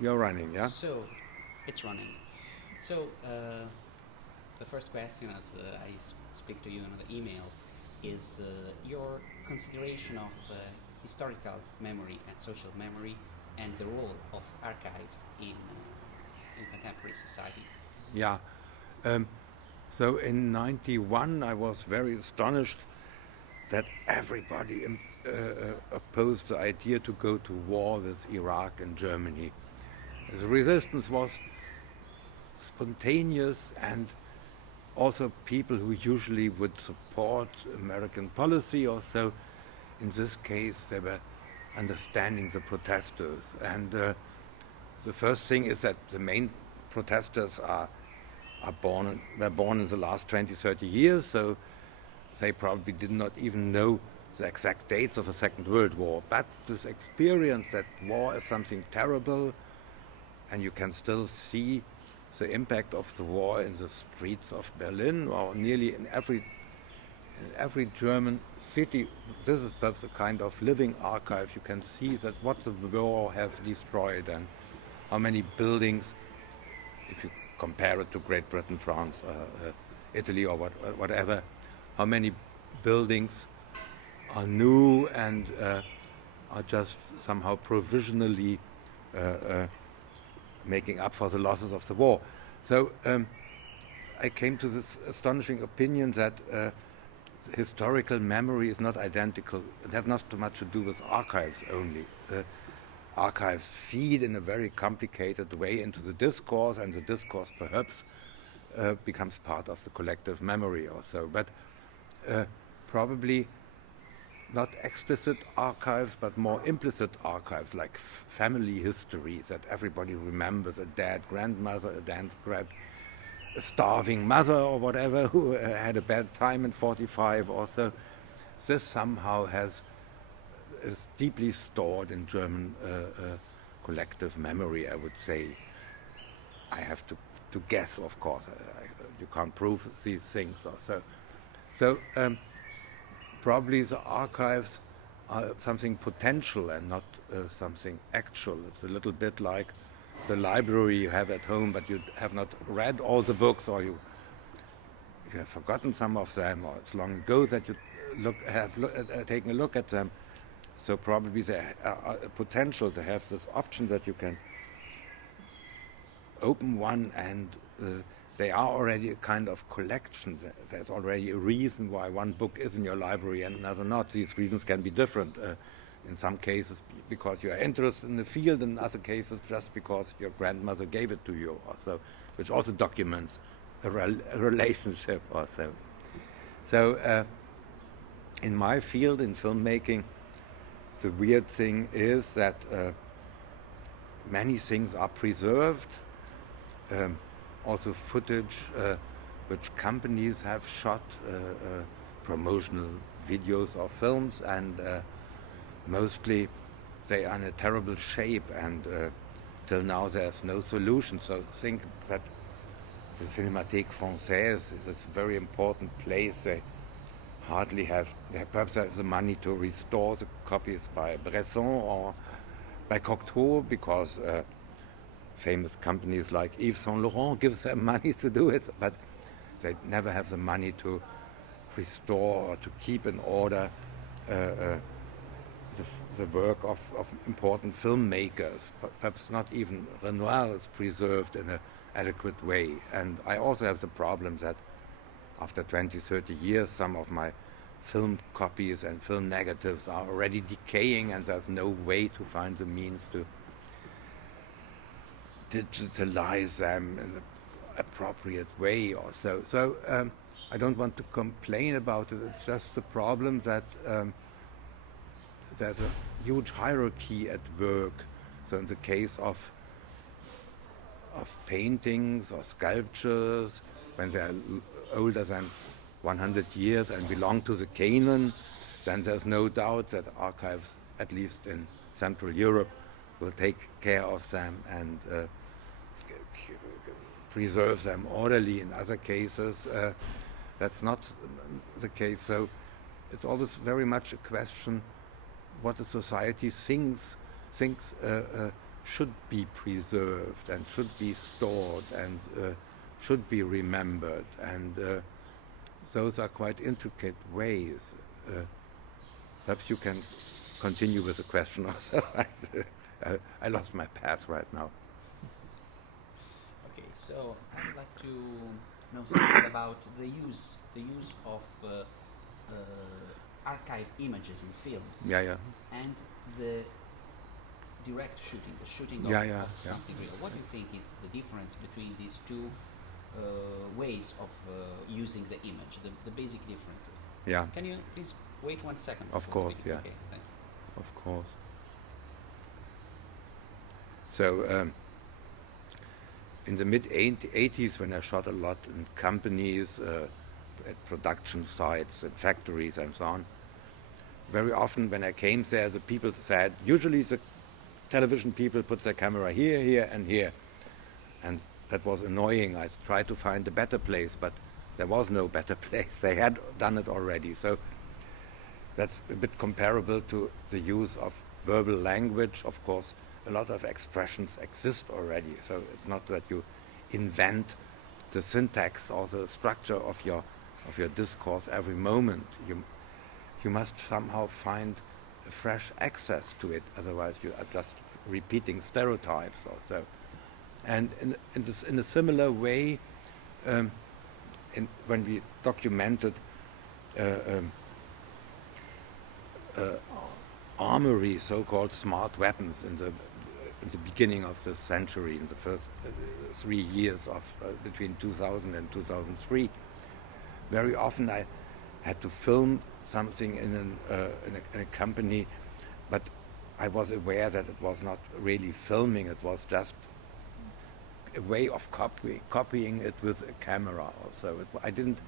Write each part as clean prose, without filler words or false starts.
You're running, yeah? So, it's running. So, the first question, as I speak to you in the email, is your consideration of historical memory and social memory and the role of archives in contemporary society. Yeah. So in 91, I was very astonished that everybody opposed the idea to go to war with Iraq and Germany. The resistance was spontaneous, and also people who usually would support American policy or so, in this case they were understanding the protesters. And the first thing is that the main protesters were born in the last 20, 30 years, so they probably did not even know the exact dates of the Second World War. But this experience that war is something terrible, and you can still see the impact of the war in the streets of Berlin, or nearly in every German city. This is perhaps a kind of living archive. You can see that what the war has destroyed and how many buildings, if you compare it to Great Britain, France, Italy, or whatever, how many buildings are new and are just somehow provisionally making up for the losses of the war. So I came to this astonishing opinion that historical memory is not identical. It has not too much to do with archives only. Archives feed in a very complicated way into the discourse, and the discourse perhaps becomes part of the collective memory or so. But probably not explicit archives, but more implicit archives, like family history, that everybody remembers a dead grandmother, a starving mother or whatever, who had a bad time in 45 or so. This somehow is deeply stored in German collective memory, I would say. I have to guess, of course. You can't prove these things or so. So probably the archives are something potential and not something actual. It's a little bit like the library you have at home, but you have not read all the books, or you have forgotten some of them, or it's long ago that you have taken a look at them. So probably they are potential. They have this option that you can open one, and they are already a kind of collection. There's already a reason why one book is in your library and another not. These reasons can be different. In some cases because you are interested in the field, in other cases just because your grandmother gave it to you or so, which also documents a relationship or so. So in my field, in filmmaking, the weird thing is that many things are preserved. Also footage which companies have shot, promotional videos or films, and mostly they are in a terrible shape, and till now there's no solution. So think that the Cinémathèque Française is a very important place. They hardly have, perhaps have the money to restore the copies by Bresson or by Cocteau, because famous companies like Yves Saint Laurent gives them money to do it, but they never have the money to restore or to keep in order the work of important filmmakers. Perhaps not even Renoir is preserved in an adequate way. And I also have the problem that after 20, 30 years, some of my film copies and film negatives are already decaying, and there's no way to find the means to digitalize them in an appropriate way or so. So I don't want to complain about it. It's just the problem that there's a huge hierarchy at work. So in the case of paintings or sculptures, when they're older than 100 years and belong to the canon, then there's no doubt that archives, at least in Central Europe, will take care of them and preserve them orderly. In other cases, that's not the case. So it's always very much a question what the society thinks should be preserved and should be stored and should be remembered, and those are quite intricate ways. Perhaps you can continue with the question also. I lost my path right now. Okay, so I would like to know something about the use of archive images in films. Yeah. And the direct shooting, the shooting of, Yeah. something real. What do you think is the difference between these two ways of using the image, the basic differences? Yeah. Can you please wait 1 second? Of before course, speaking? yeah. Okay, thank you. Of course. So in the mid-80s, when I shot a lot in companies, at production sites and factories and so on, very often when I came there, the people said, usually the television people put their camera here, here, and here. And that was annoying. I tried to find a better place, but there was no better place. They had done it already. So that's a bit comparable to the use of verbal language. Of course, a lot of expressions exist already. So it's not that you invent the syntax or the structure of your discourse every moment. You must somehow find a fresh access to it. Otherwise, you are just repeating stereotypes or so. And in a similar way, when we documented armory, so-called smart weapons, in the beginning of the century, in the first 3 years of between 2000 and 2003, very often I had to film something in a company, but I was aware that it was not really filming. It was just a way of copying it with a camera also. I didn't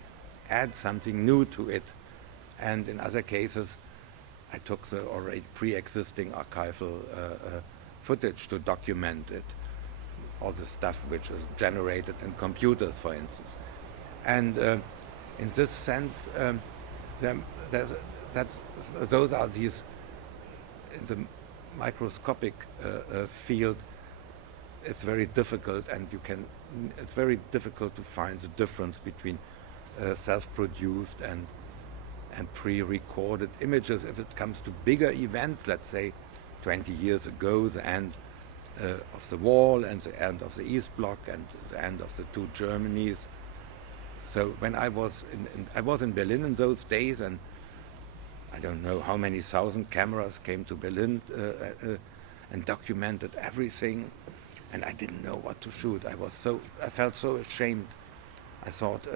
add something new to it. And in other cases, I took the already pre-existing archival footage to document it, all the stuff which is generated in computers, for instance. And in this sense, those are these, in the microscopic field, it's very difficult, and it's very difficult to find the difference between self-produced and pre-recorded images. If it comes to bigger events, let's say 20 years ago, the end of the wall and the end of the East Bloc and the end of the two Germanys. So when I was in Berlin in those days, and I don't know how many thousand cameras came to Berlin and documented everything, and I didn't know what to shoot. I felt so ashamed. I thought,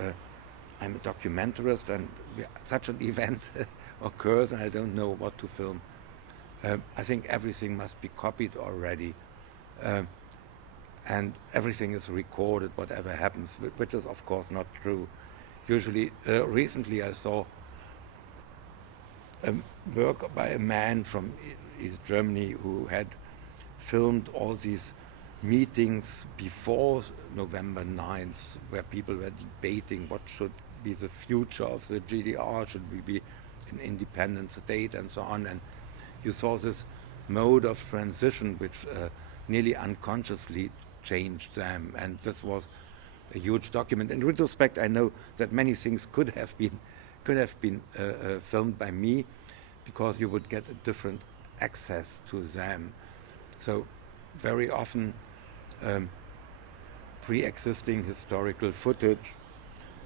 I'm a documentarist, and such an event occurs, and I don't know what to film. I think everything must be copied already, and everything is recorded, whatever happens, which is of course not true. Usually, recently I saw a work by a man from East Germany who had filmed all these meetings before November 9th, where people were debating what should be the future of the GDR, should we be an independent state and so on. And you saw this mode of transition which nearly unconsciously changed them, and this was a huge document. In retrospect, I know that many things could have been filmed by me, because you would get a different access to them. So very often pre-existing historical footage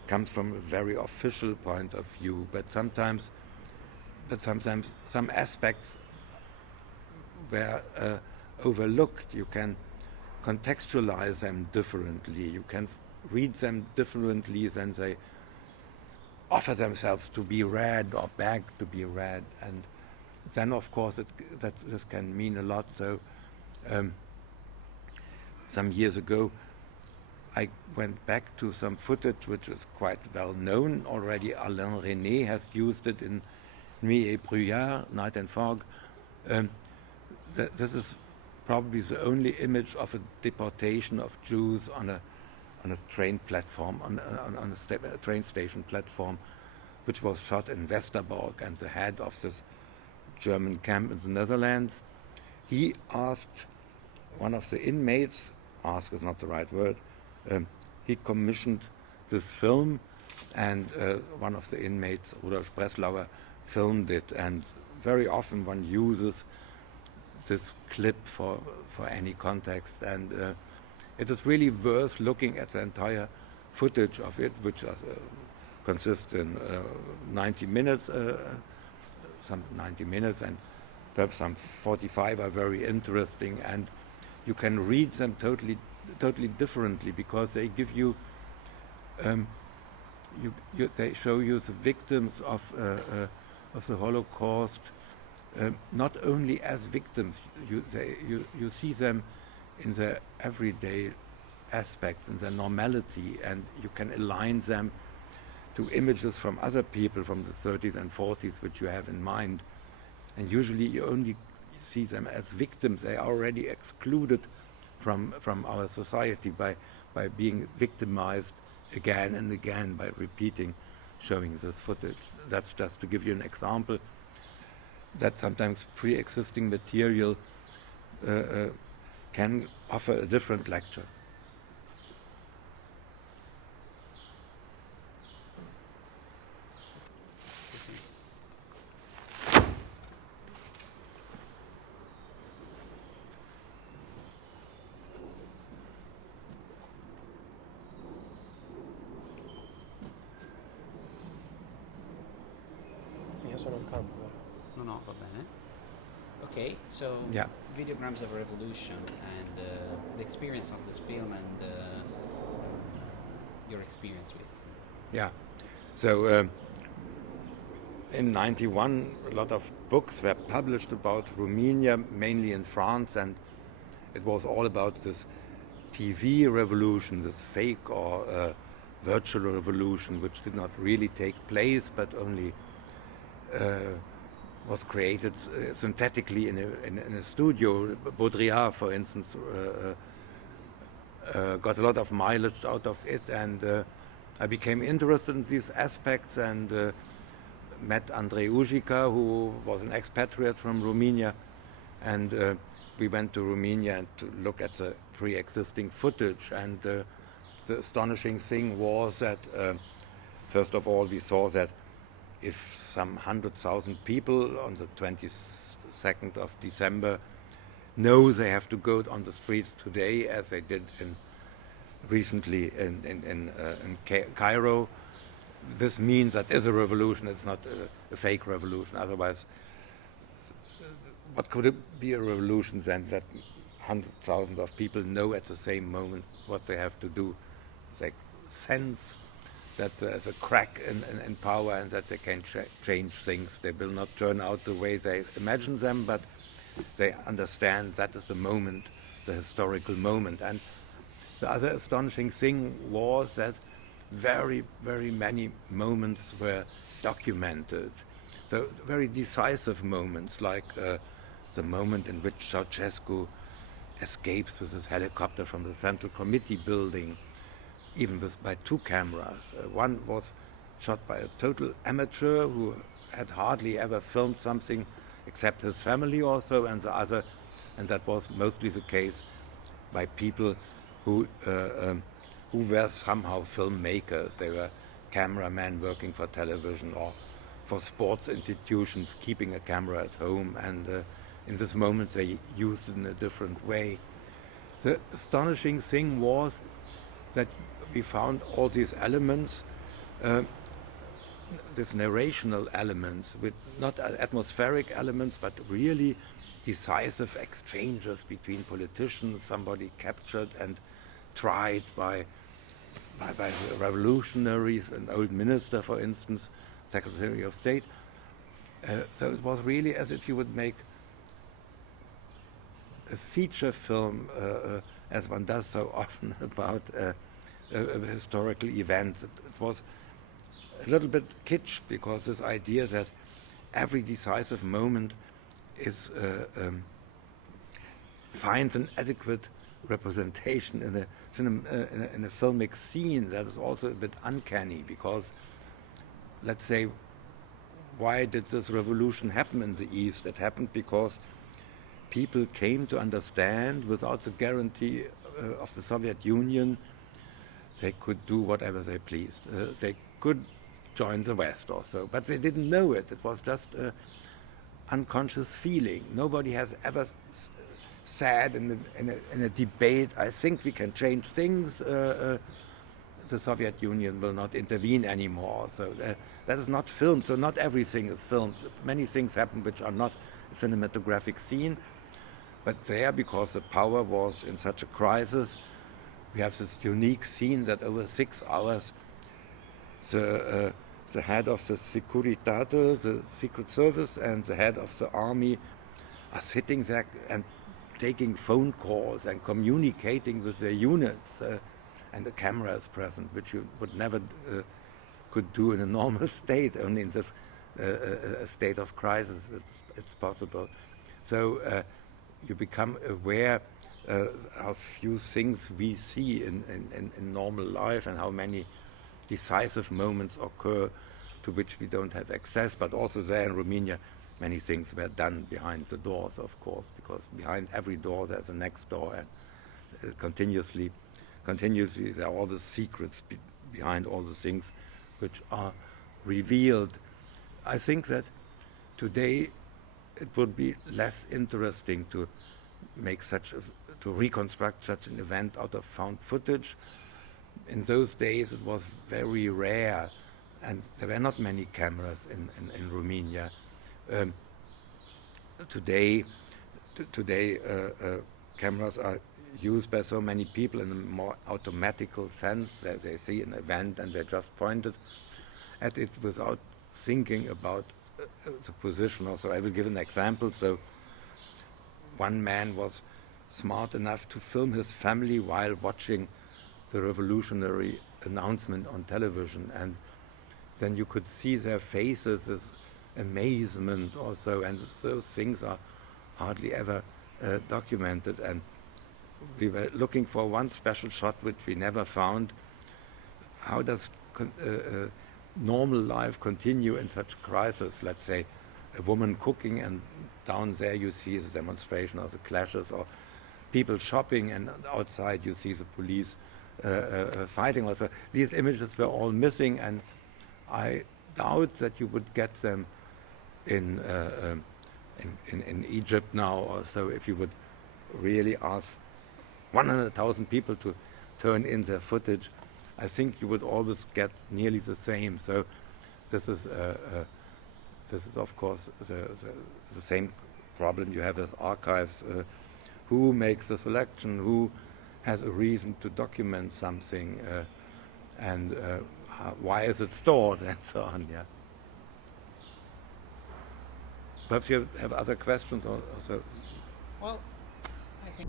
comes from a very official point of view, but sometimes some aspects were overlooked. You can contextualize them differently. You can read them differently than they offer themselves to be read or beg to be read. And then, of course, this can mean a lot. So some years ago, I went back to some footage which is quite well known already. Alain Resnais has used it in Nuit et Brouillard, Night and Fog. This is probably the only image of a deportation of Jews on a train platform, on a train station platform, which was shot in Westerbork, and the head of this German camp in the Netherlands, he asked one of the inmates, ask is not the right word, he commissioned this film, and one of the inmates, Rudolf Breslauer, filmed it, and very often one uses this clip for any context, and it is really worth looking at the entire footage of it, which consists in 90 minutes, some 90 minutes, and perhaps some 45 are very interesting, and you can read them totally differently, because they give you, they show you the victims of the Holocaust, not only as victims. You see them in their everyday aspects, in their normality, and you can align them to images from other people from the 30s and 40s which you have in mind. And usually you only see them as victims. They are already excluded from our society by being victimized again and again by repeating, showing this footage. That's just to give you an example that sometimes pre-existing material can offer a different lecture. No, va bene. Okay, so yeah. Videograms of a Revolution, and the experience of this film, and your experience with. Yeah. So in '91, a lot of books were published about Romania, mainly in France, and it was all about this TV revolution, this fake or virtual revolution, which did not really take place, but only was created synthetically in a studio. Baudrillard, for instance, got a lot of mileage out of it, and I became interested in these aspects, and met Andrei Ujică, who was an expatriate from Romania, and we went to Romania and to look at the pre-existing footage. And the astonishing thing was that first of all we saw that if some 100,000 people on the 22nd of December know they have to go on the streets today, as they did recently in Cairo, this means that is a revolution. It's not a fake revolution. Otherwise, what could it be a revolution then that 100,000 of people know at the same moment what they have to do? They sense that there's a crack in power and that they can change things. They will not turn out the way they imagine them, but they understand that is the moment, the historical moment. And the other astonishing thing was that very, very many moments were documented. So very decisive moments, like the moment in which Ceausescu escapes with his helicopter from the Central Committee building, even by two cameras. One was shot by a total amateur who had hardly ever filmed something except his family also, and the other, and that was mostly the case, by people who were somehow filmmakers. They were cameramen working for television or for sports institutions, keeping a camera at home, and in this moment they used it in a different way. The astonishing thing was that we found all these elements, these narrational elements, with not atmospheric elements, but really decisive exchanges between politicians, somebody captured and tried by the revolutionaries, an old minister, for instance, Secretary of State. So it was really as if you would make a feature film, as one does so often about historical events. It was a little bit kitsch, because this idea that every decisive moment finds an adequate representation in a filmic scene, that is also a bit uncanny, because let's say, why did this revolution happen in the East? It happened because people came to understand without the guarantee of the Soviet Union, they could do whatever they pleased. They could join the West also, but they didn't know it. It was just an unconscious feeling. Nobody has ever said in a debate, I think we can change things, the Soviet Union will not intervene anymore. So that is not filmed, so not everything is filmed. Many things happen which are not a cinematographic scene, but there, because the power was in such a crisis, we have this unique scene that over 6 hours the head of the Securitate, the Secret Service, and the head of the army are sitting there and taking phone calls and communicating with their units, and the camera is present, which you would never could do in a normal state. Only in this state of crisis it's possible. So you become aware how few things we see in normal life, and how many decisive moments occur to which we don't have access. But also there in Romania, many things were done behind the doors, of course, because behind every door there's a next door, and continuously there are all the secrets behind all the things which are revealed. I think that today it would be less interesting to make to reconstruct such an event out of found footage. In those days it was very rare, and there were not many cameras in Romania. Today cameras are used by so many people in a more automatical sense, that they see an event and they just point it at it without thinking about the position. Also, I will give an example. So one man was smart enough to film his family while watching the revolutionary announcement on television, and then you could see their faces as amazement also, and those things are hardly ever documented. And we were looking for one special shot which we never found. How does normal life continue in such crisis? Let's say a woman cooking, and down there you see the demonstration or the clashes, or people shopping, and outside you see the police fighting. Also, these images were all missing, and I doubt that you would get them in Egypt now or so. If you would really ask 100,000 people to turn in their footage, I think you would always get nearly the same. So this is of course the same problem you have with archives. Who makes the selection? Who has a reason to document something? And why is it stored, and so on? Yeah. Perhaps you have other questions also. Well, I think